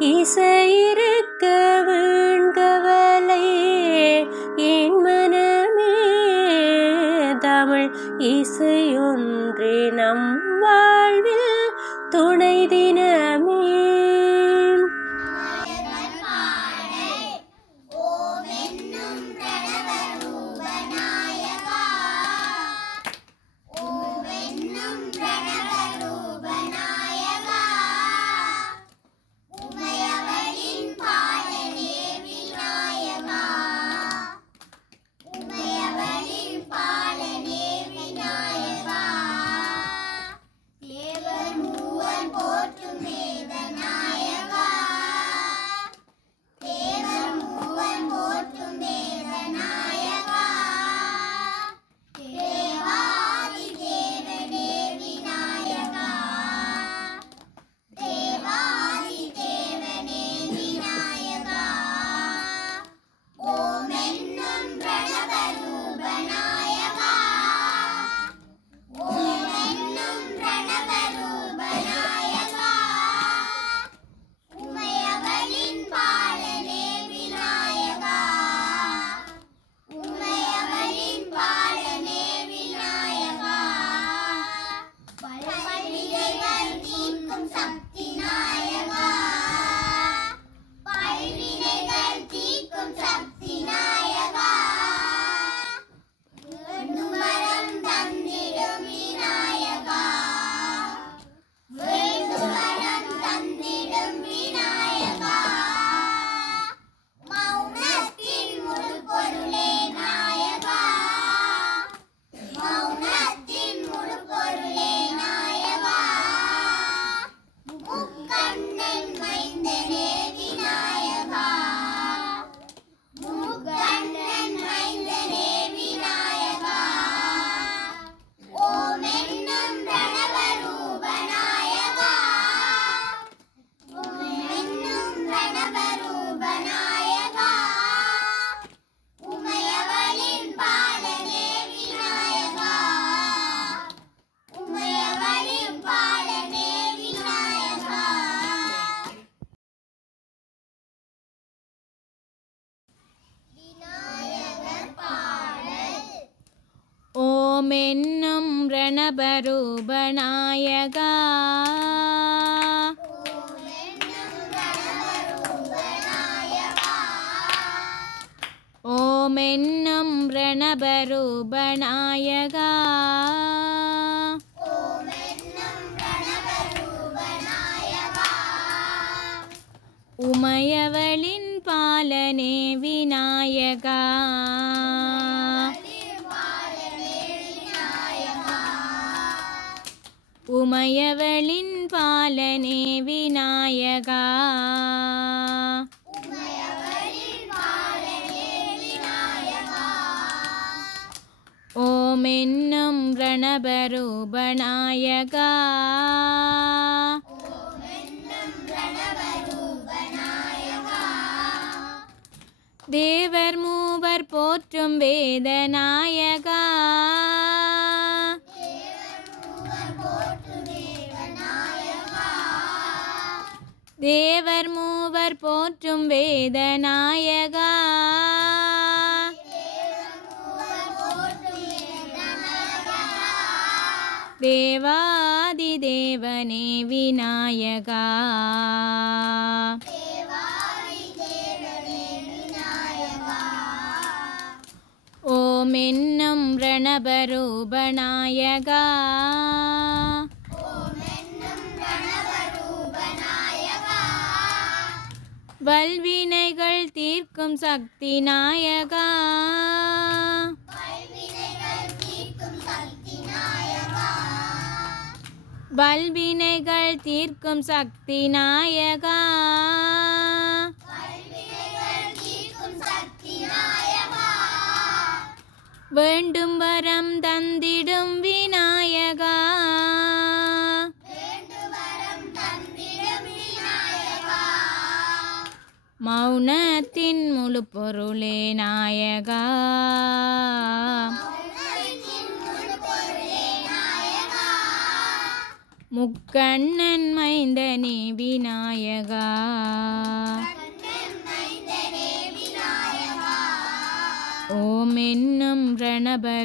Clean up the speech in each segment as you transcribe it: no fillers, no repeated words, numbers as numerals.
இசையிருக்க வீண்கவலை என் மனமே. தமிழ் இசையொன்றே நம் வாழ்வில் துணை தினமே. ஓமென்னும் ரணபரூபநாயகா ஓமென்னும் ரணபரூபநாயகா உமையவளின் பாலனே விநாயகா உமையவளின் பாலனே விநாயகா ஓமென்னும் ரணபரூபநாயகா தேவர் மூவர் போற்றும் வேதநாயகா தேவர் மூவர் போற்றும் வேதநாயகா தேவாதி தேவனே விநாயகா ஓமென்னும் ரணபரூபநாயகா வல்வினைகள் தீர்க்கும் சக்தி நாயகா வல்வினைகள் தீர்க்கும் சக்தி நாயகா வேண்டும் வரம் தந்திடும் விநாயகா மௌனத்தின் முழு பொருளே நாயகா முக்கண்ணன் மைந்தனே விநாயகா ஓம் என்னும் பிரணபரூபநாயகா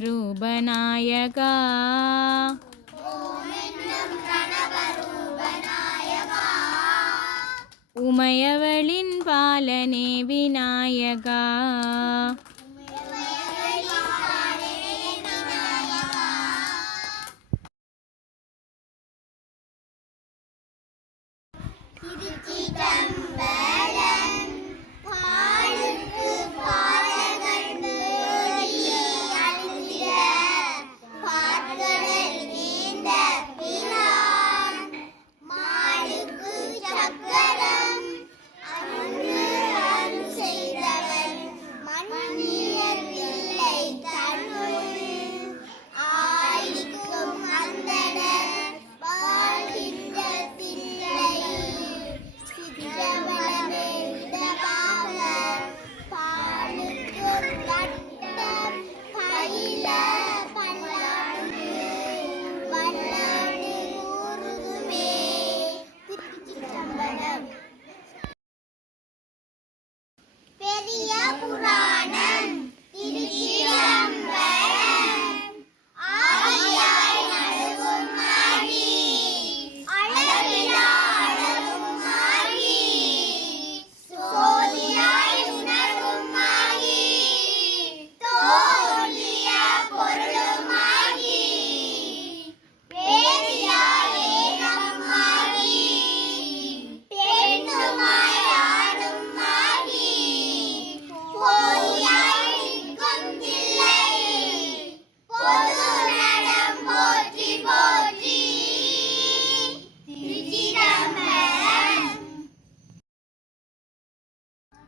உமையவளின் பாலனே விநாயகா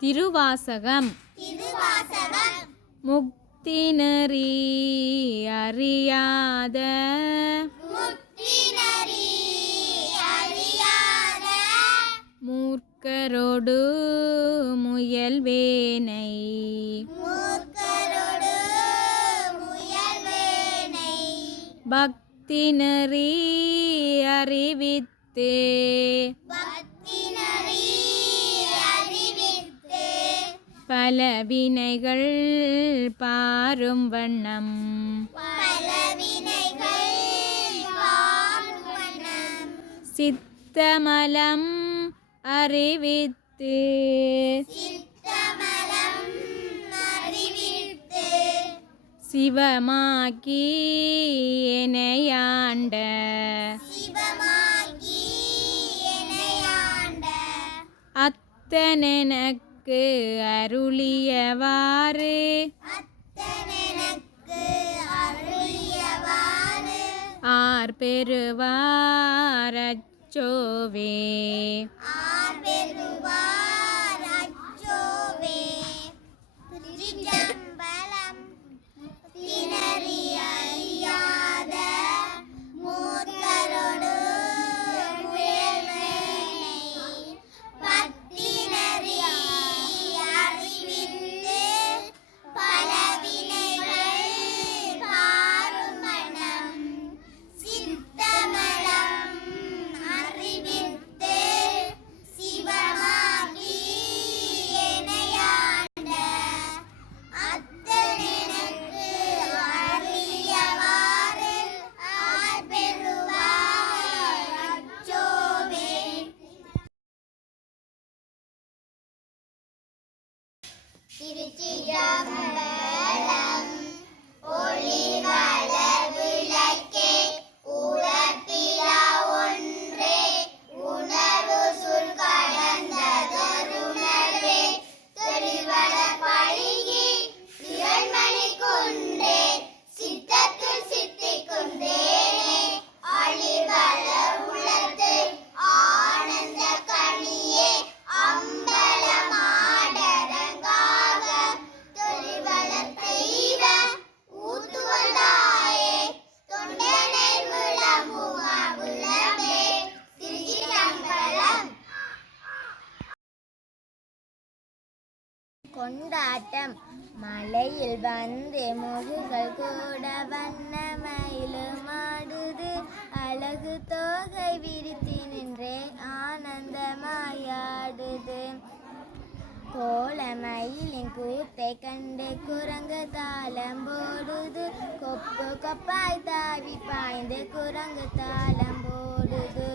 திருவாசகம் முக்தி நெறி அறியாத மூர்க்கரோடு முயல்வேனை பக்தி நெறி அறிவித்து பல வினைகள் பாரும் வண்ணம் சித்தமலம் அறிவித்து சிவமாக்கி எனையாண்ட அத்தனெனக்கு அருளியவாறு ஆர் பெறுவார் அச்சோவே அம்பலமாடரங்காக தொழில்வள கொண்டாட்டம். மலையில் வந்து முகில்கள் கூட வண்ணமயிலும் ஆடுது. அழகு தோகை விரித்து நின்றே ஆனந்தமாயாடுது. கோலமயிலின் கூத்தை கண்டு குரங்கு தாளம் போடுது. கொப்பு கொப்பாய் தாவி பாய்ந்து குரங்கு தாளம் போடுது.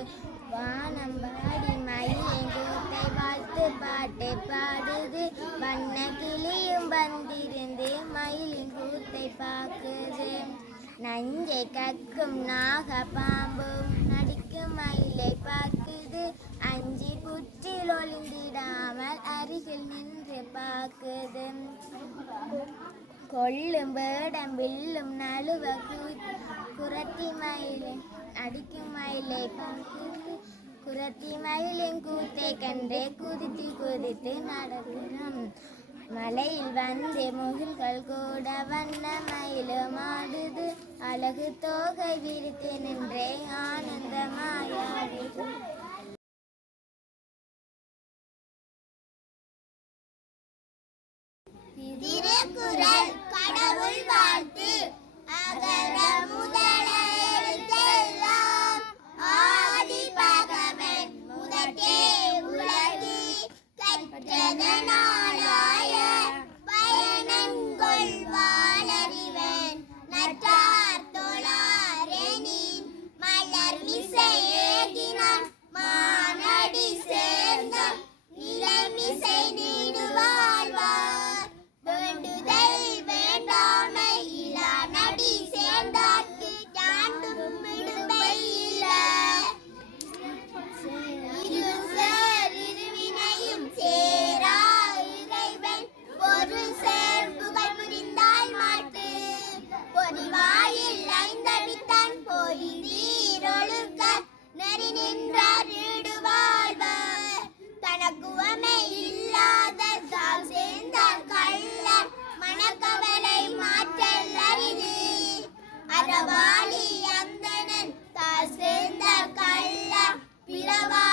வானம் பாடி மயிலின் கூத்தை வாழ்த்து பாட்டை பாடுது. வண்ண கிளியும் வந்திருந்து மயிலின் கூத்தை பார்க்குது. நஞ்சை கக்கும் நாக பாம்பும் நடிக்கும் மயிலை பார்க்குது. அஞ்சி புற்றில் ஒளிந்திடாமல் அருகில் நின்று பார்க்குது. கொள்ளும் வேடம் வில்லும் நழுவ குரத்தி மயிலை அடிக்கும் மயிலை பார்க்குது. குரத்தி மயிலின் கூத்தை கண்டே குதித்து குதித்து நடக்கிறோம். மலையில் வந்து முகில்கள் கூட வண்ண மயிலும் ஆடுது. அழகு தோகை விரித்து நின்றே ஆனந்தமாயாடுது. திருக்குறள் கடவுள் வாழ்த்து. அகர முதல எழுத்தெல்லாம் ஆதி பகவன் முதற்றே உலகு. கற்றதனாலாய பயனங்கொள் வாளறிவன் நற்றார் தொழாரெனின் மலர் மிசை ஏகினான் மானடி சேர்ந்தார் நிலமிசை நீடு வாழ்வார். வேண்டுதல் வேண்டாமை இலா நடி சேர்ந்தார்க்கு யாண்டும் விடுமை இல்ல. இருவினையும் சேரா இறைவன் பொருள் சேர்ப்புகள் புரிந்தால் மாட்டு. பொறிவாயில் ஐந்தடித்தான் போய் நீரொழுக்க நெறி நின்றார் ஈடு வாழ்வர். தனக்குவமை இல்லாத தாம் சேர்ந்தார் கள்ளர் மனக்கவலை மாற்றல் அரிது. அறவாளி அந்தணன் தால் சேர்ந்தார் கள்ளர் பிறவா